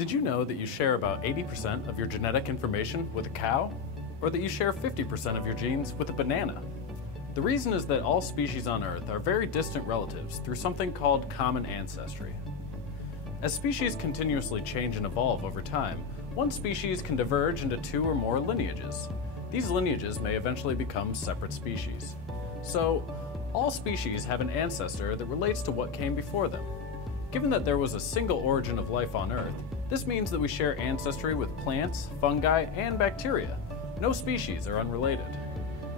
Did you know that you share about 80% of your genetic information with a cow? Or that you share 50% of your genes with a banana? The reason is that all species on Earth are very distant relatives through something called common ancestry. As species continuously change and evolve over time, one species can diverge into two or more lineages. These lineages may eventually become separate species. So, all species have an ancestor that relates to what came before them. Given that there was a single origin of life on Earth, this means that we share ancestry with plants, fungi, and bacteria. No species are unrelated.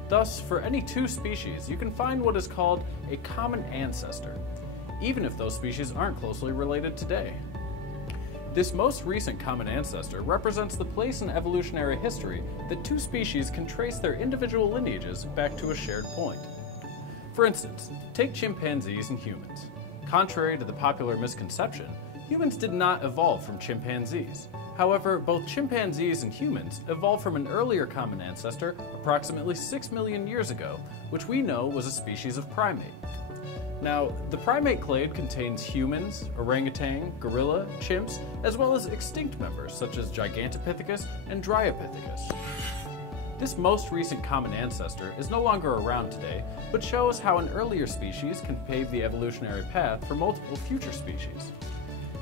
Thus, for any two species, you can find what is called a common ancestor, even if those species aren't closely related today. This most recent common ancestor represents the place in evolutionary history that two species can trace their individual lineages back to a shared point. For instance, take chimpanzees and humans. Contrary to the popular misconception, humans did not evolve from chimpanzees. However, both chimpanzees and humans evolved from an earlier common ancestor approximately 6 million years ago, which we know was a species of primate. Now, the primate clade contains humans, orangutan, gorilla, chimps, as well as extinct members such as Gigantopithecus and Dryopithecus. This most recent common ancestor is no longer around today, but shows how an earlier species can pave the evolutionary path for multiple future species.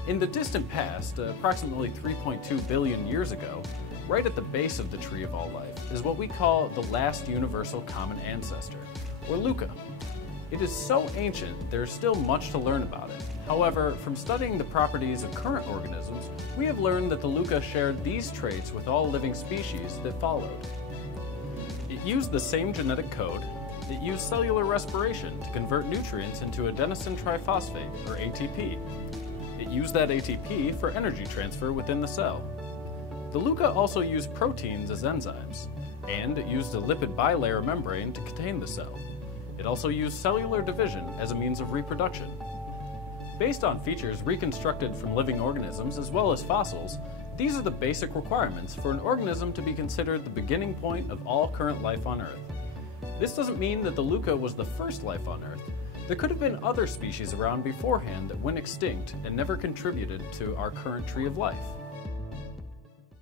In the distant past, approximately 3.2 billion years ago, right at the base of the tree of all life is what we call the last universal common ancestor, or LUCA. It is so ancient, there is still much to learn about it. However, from studying the properties of current organisms, we have learned that the LUCA shared these traits with all living species that followed. It used the same genetic code. It used cellular respiration to convert nutrients into adenosine triphosphate, or ATP. It used that ATP for energy transfer within the cell. The LUCA also used proteins as enzymes, and it used a lipid bilayer membrane to contain the cell. It also used cellular division as a means of reproduction. Based on features reconstructed from living organisms as well as fossils, these are the basic requirements for an organism to be considered the beginning point of all current life on Earth. This doesn't mean that the LUCA was the first life on Earth. There could have been other species around beforehand that went extinct and never contributed to our current tree of life.